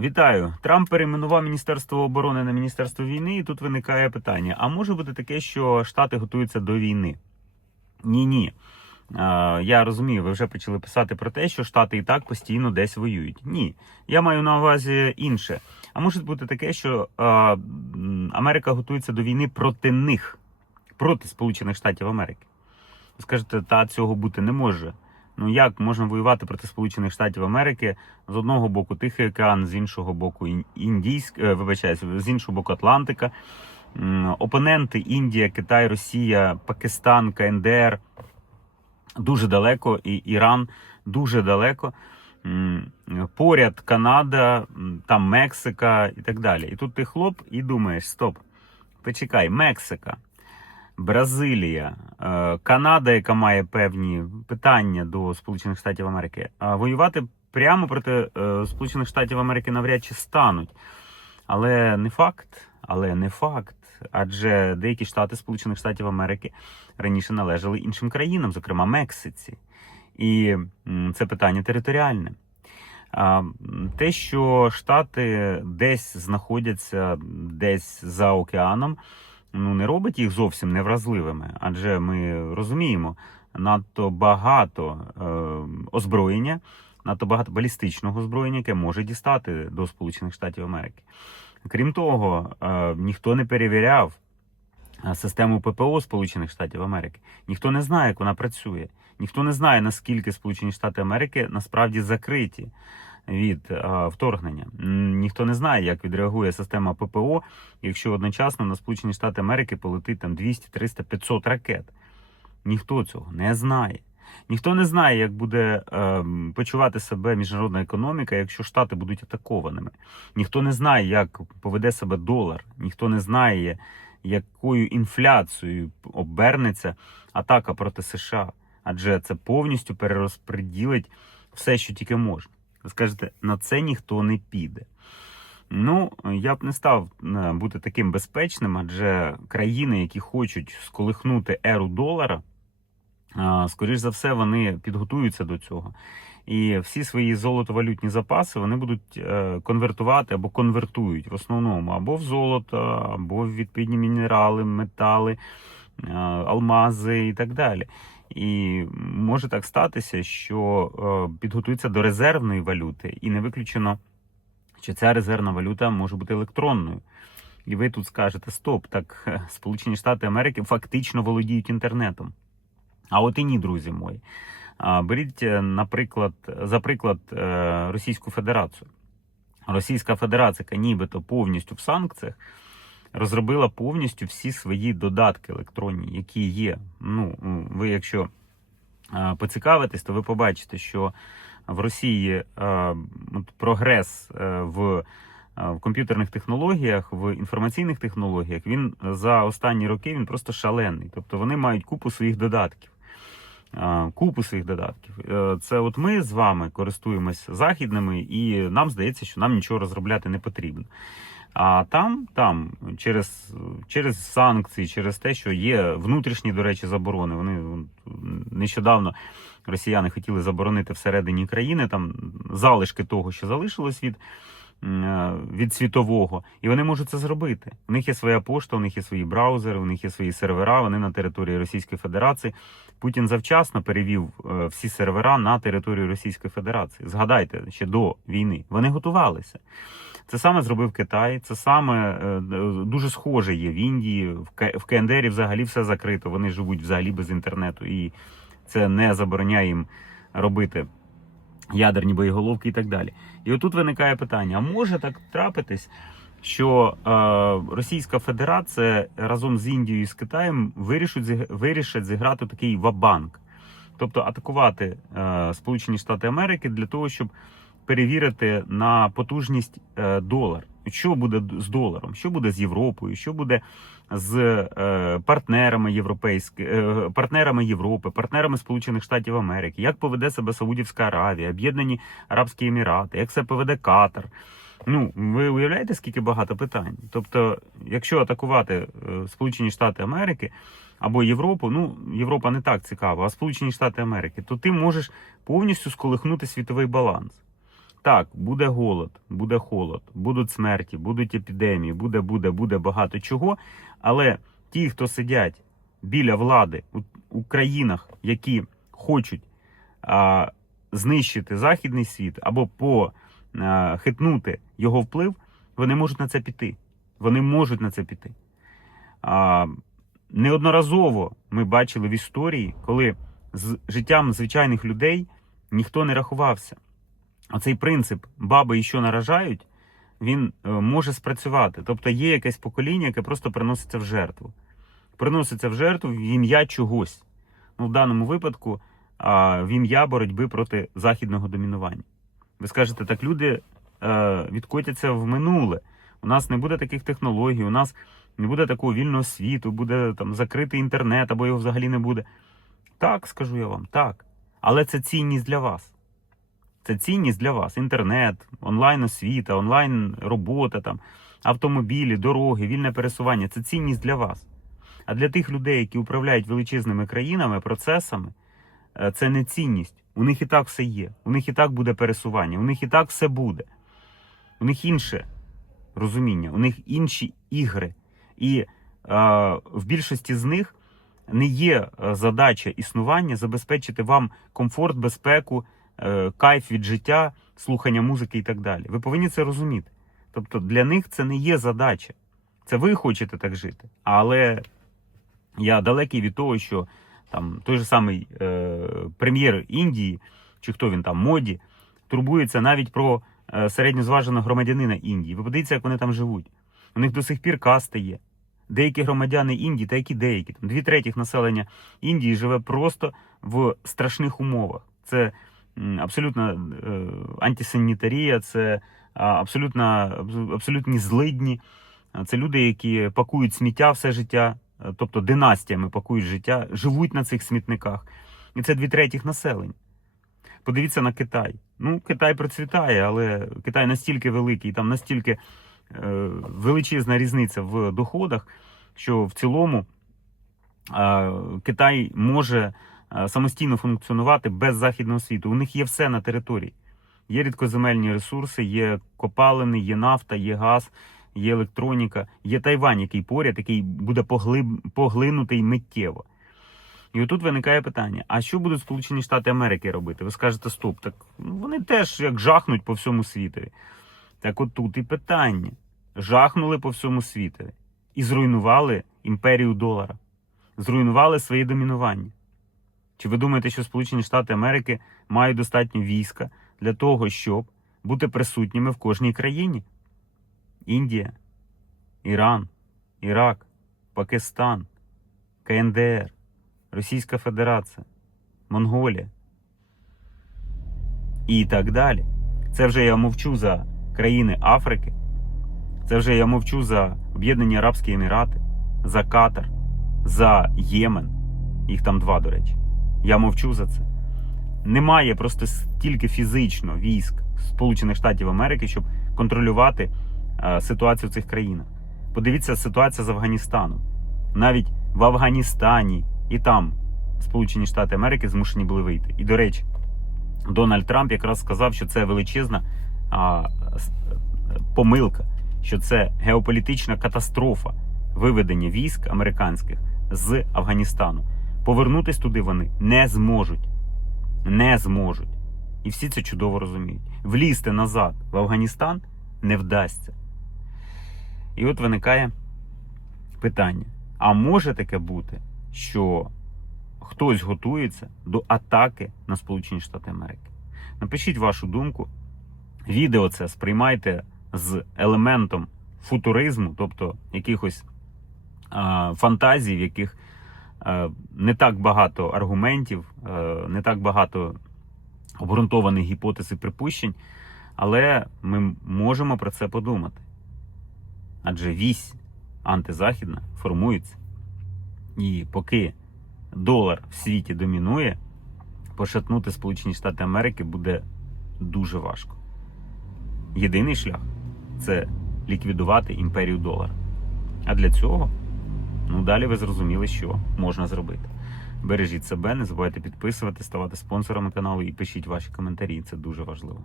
Вітаю! Трамп перейменував Міністерство оборони на Міністерство війни, і тут виникає питання: а може бути таке, що Штати готуються до війни? Ні, ні. Я розумію, ви вже почали писати про те, що Штати і так постійно десь воюють. Ні, я маю на увазі інше. А може бути таке, що а, Америка готується до війни проти них, проти Сполучених Штатів Америки. Скажете, та цього бути не може. Ну як можна воювати проти Сполучених Штатів Америки з одного боку Тихий океан, з іншого боку Ін- Індійськ, е, вибачаюсь, з іншого боку Атлантика. Опоненти Індія, Китай, Росія, Пакистан, КНДР дуже далеко, і Іран дуже далеко. Поряд Канада, там Мексика і так далі. І тут ти хлоп і думаєш: стоп, почекай, Мексика. Бразилія, е, Канада, яка має певні питання до Сполучених Штатів Америки, воювати прямо проти е, Сполучених Штатів Америки навряд чи стануть. Але не факт, але не факт. Адже деякі штати Сполучених Штатів Америки раніше належали іншим країнам, зокрема Мексиці. І це питання територіальне. Те, що Штати десь знаходяться десь за океаном, ну не робить їх зовсім невразливими, адже ми розуміємо, надто багато е, озброєння, надто багато балістичного озброєння, яке може дістати до Сполучених Штатів Америки. Крім того, е, ніхто не перевіряв е, систему ППО Сполучених Штатів Америки. Ніхто не знає, як вона працює. Ніхто не знає, наскільки Сполучені Штати Америки насправді закриті від е, вторгнення. Ніхто не знає, як відреагує система ППО, якщо одночасно на Сполучені Штати Америки полетить там 200, 300, 500 ракет. Ніхто цього не знає. Ніхто не знає, як буде е, почувати себе міжнародна економіка, якщо штати будуть атакованими. Ніхто не знає, як поведе себе долар. Ніхто не знає, якою інфляцією обернеться атака проти США. Адже це повністю перерозподілить все, що тільки можна. Ви скажете, на це ніхто не піде. Ну, я б не став е, бути таким безпечним, адже країни, які хочуть сколихнути еру долара, скоріш за все, вони підготуються до цього. І всі свої золотовалютні запаси вони будуть е, конвертувати або конвертують в основному або в золото, або в відповідні мінерали, метали, е, алмази і так далі. І може так статися, що е, підготуються до резервної валюти, і не виключено, що ця резервна валюта може бути електронною. І ви тут скажете: стоп, так е, Сполучені Штати Америки фактично володіють інтернетом. А от і ні, друзі мої. Беріть, е, наприклад, за приклад Російську Федерацію. Російська Федерація, нібито повністю в санкціях, розробила повністю всі свої додатки електронні, які є. Ну, ви, якщо поцікавитесь, то ви побачите, що в Росії прогрес е, в, в комп'ютерних технологіях, в інформаційних технологіях, він за останні роки він просто шалений. Тобто вони мають купу своїх додатків. Купу своїх додатків. Е, Це от ми з вами користуємось західними, і нам здається, що нам нічого розробляти не потрібно. А там, там через, через санкції, через те, що є внутрішні, до речі, заборони. Вони нещодавно росіяни хотіли заборонити всередині країни там залишки того, що залишилось від, е, від світового, і вони можуть це зробити. У них є своя пошта, у них є свої браузери, у них є свої сервера. Вони на території Російської Федерації. Путін завчасно перевів е, всі сервера на територію Російської Федерації. Згадайте ще до війни. Вони готувалися. Це саме зробив Китай. Це саме е, дуже схоже є в Індії. В КНДРі взагалі все закрито. Вони живуть взагалі без інтернету, і це не забороняє їм робити ядерні боєголовки і так далі. І отут виникає питання: а може так трапитись, що е, Російська Федерація разом з Індією і з Китаєм вирішать, зіг- вирішать зіграти такий вабанк, тобто атакувати е, Сполучені Штати Америки для того, щоб перевірити на потужність е, долар. Що буде з доларом, що буде з Європою, що буде з е, партнерами європейськими, е, партнерами Європи, партнерами Сполучених Штатів Америки, як поведе себе Саудівська Аравія, Об'єднані Арабські Емірати, як себе поведе Катар. Ну, ви уявляєте, скільки багато питань? Тобто, якщо атакувати Сполучені Штати Америки або Європу, ну Європа не так цікава, а Сполучені Штати Америки, то ти можеш повністю сколихнути світовий баланс. Так, буде голод, буде холод, будуть смерті, будуть епідемії, буде, буде, буде багато чого. Але ті, хто сидять біля влади у, країнах, які хочуть а, знищити західний світ або похитнути його вплив, вони можуть на це піти. Вони можуть на це піти. А, неодноразово ми бачили в історії, коли з життям звичайних людей ніхто не рахувався. Оцей принцип баби і що наражають, він е, може спрацювати. Тобто є якесь покоління, яке просто приноситься в жертву. Приноситься в жертву в ім'я чогось. Ну, в даному випадку в ім'я боротьби проти західного домінування. Ви скажете, так люди е, відкотяться в минуле. У нас не буде таких технологій, у нас не буде такого вільного світу, буде там закритий інтернет або його взагалі не буде. Так, скажу я вам, так. Але це цінність для вас. Це цінність для вас. Інтернет, онлайн освіта, онлайн робота, там, автомобілі, дороги, вільне пересування це цінність для вас. А для тих людей, які управляють величезними країнами, процесами, е, це не цінність. У них і так все є. У них і так буде пересування, у них і так все буде. У них інше розуміння, у них інші ігри. І е, в більшості з них не є е, задача існування забезпечити вам комфорт, безпеку, кайф від життя, слухання музики і так далі. Ви повинні це розуміти. Тобто для них це не є задача. Це ви хочете так жити. Але я далекий від того, що там той же самий е, прем'єр Індії, чи хто він там, моді, турбується навіть про е, середньозваженого громадянина Індії. Ви подивіться, як вони там живуть. У них до сих пір касти є. Деякі громадяни Індії, та які деякі, там дві третіх населення Індії живе просто в страшних умовах. Це абсолютно е, антисанітарія, це абсолютно, абсолютні злидні. Це люди, які пакують сміття все життя, е, тобто династіями пакують життя, живуть на цих смітниках. І це дві третіх населення. Подивіться на Китай. Ну, Китай процвітає, але Китай настільки великий, там настільки е, величезна різниця в доходах, що в цілому е, Китай може самостійно функціонувати без західного світу. У них є все на території. Є рідкоземельні ресурси, є копалини, є нафта, є газ, є електроніка, є Тайвань, який поряд, який буде поглиб... поглинутий миттєво. І отут виникає питання: а що будуть Сполучені Штати Америки робити? Ви скажете, стоп, так вони теж як жахнуть по всьому світові. Так от тут і питання: жахнули по всьому світові і зруйнували імперію долара, зруйнували своє домінування. Чи ви думаєте, що Сполучені Штати Америки мають достатньо війська для того, щоб бути присутніми в кожній країні? Індія, Іран, Ірак, Пакистан, КНДР, Російська Федерація, Монголія і так далі. Це вже я мовчу за країни Африки, це вже я мовчу за Об'єднані Арабські Емірати, за Катар, за Ємен. Їх там два, до речі. Я мовчу за це. Немає просто стільки фізично військ Сполучених Штатів Америки, щоб контролювати е, ситуацію в цих країнах. Подивіться ситуація з Афганістаном. Навіть в Афганістані і там Сполучені Штати Америки змушені були вийти. І до речі, Дональд Трамп якраз сказав, що це величезна а, помилка, що це геополітична катастрофа виведення військ американських з Афганістану. Повернутись туди вони не зможуть. Не зможуть. І всі це чудово розуміють. Влізти назад в Афганістан не вдасться. І от виникає питання: а може таке бути, що хтось готується до атаки на Сполучені Штати Америки? Напишіть вашу думку. Відео це сприймайте з елементом футуризму, тобто якихось а, фантазій, в яких не так багато аргументів, е, не так багато обґрунтованих гіпотез і припущень, але ми можемо про це подумати. Адже вісь антизахідна формується. І поки долар в світі домінує, пошатнути Сполучені Штати Америки буде дуже важко. Єдиний шлях це ліквідувати імперію долара. А для цього, ну далі ви зрозуміли, що можна зробити. Бережіть себе, не забувайте підписувати, ставати спонсорами каналу і пишіть ваші коментарі. Це дуже важливо.